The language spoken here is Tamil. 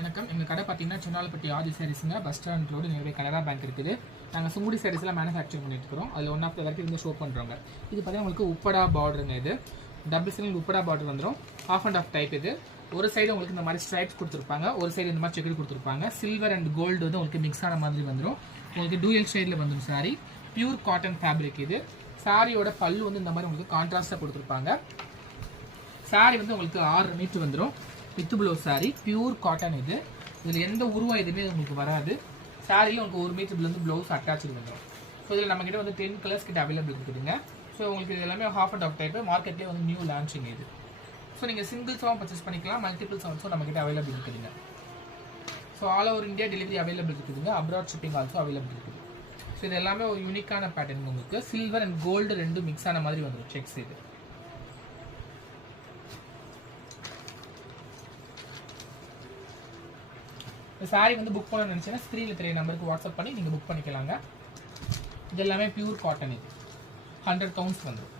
வணக்கம். எங்கள் கடை பார்த்தீங்கன்னா சென்னாலப்பட்டி ஆதி சாரீஸுங்க. பஸ் ஸ்டாண்ட் ரோடு நிறைய கனரா பேங்க் இருக்குது. நாங்கள் சுங்குடி சாரீஸ்லாம் மேனுஃபேக்சர் பண்ணிட்டு இருக்கிறோம். அதில் ஒன் ஆஃப் த வெரைட்டி வந்து ஷோ பண்ணுறோங்க. இது பார்த்தீங்கன்னா உங்களுக்கு உப்படா பார்டருங்க. இது டபுள் சிங்கிள் உப்படா பார்டர் வந்துடும். Half and half type. இது ஒரு சைடு உங்களுக்கு இந்த மாதிரி ஸ்ட்ரைப்ஸ் கொடுத்துருப்பாங்க, ஒரு சைடு இந்த மாதிரி செக்கர் கொடுத்துருப்பாங்க. சில்வர் அண்ட் கோல்டு வந்து உங்களுக்கு மிக்ஸ் ஆன மாதிரி வந்துடும். உங்களுக்கு டூயல் ஷேடில் வந்துடும் சாரி. Pure cotton fabric. இது சாரியோட பல்லு வந்து இந்த மாதிரி உங்களுக்கு கான்ட்ராஸ்டாக கொடுத்துருப்பாங்க. சாரி வந்து உங்களுக்கு 6 மீட்டர் வந்துடும். With blouse sorry, pure cotton. இது இதில் எந்த உருவம் எதுவுமே உங்களுக்கு வராது. சாரியில் உங்களுக்கு 1 மீட்டர்லேருந்து ப்ளவுஸ் அட்டாச்சு வந்துடும். ஸோ இதில் நம்மக்கிட்ட வந்து 10 கலர்ஸ் கிட்ட அவைலபிள் இருக்குதுங்க. ஸோ உங்களுக்கு இது எல்லாமே ஹாஃப் அண்ட் ஆஃப் டைப். மார்க்கெட்லேயே வந்து நியூ லான்ச்சிங் இது. ஸோ நீங்கள் சிங்கிள்ஸாகவும் பர்ச்சேஸ் பண்ணிக்கலாம், மல்டிபிள்ஸ் ஆல்சோ நம்மக்கிட்ட அவைலபிள் இருக்குதுங்க. So all over India delivery available இருக்குதுங்க. அப்ராட் ஷிப்பிங் ஆல்சோ அவைலபிள் இருக்குது. ஸோ இது எல்லாமே ஒரு யூனிக்கான பேட்டர்ன். உங்களுக்கு சில்வர் அண்ட் கோல்டு ரெண்டும் மிக்ஸ் ஆன மாதிரி வந்துடும் செக்ஸ். இது சாரி வந்து புக் பண்ணணும்னு நினச்சேன்னா ஸ்க்ரீனில் தெரிய நம்பருக்கு வாட்ஸ்அப் பண்ணி நீங்கள் புக் பண்ணிக்கலாங்க. இது எல்லாமே பியூர் காட்டன். இது 100 கவுண்ட்ஸ் வந்துடும்.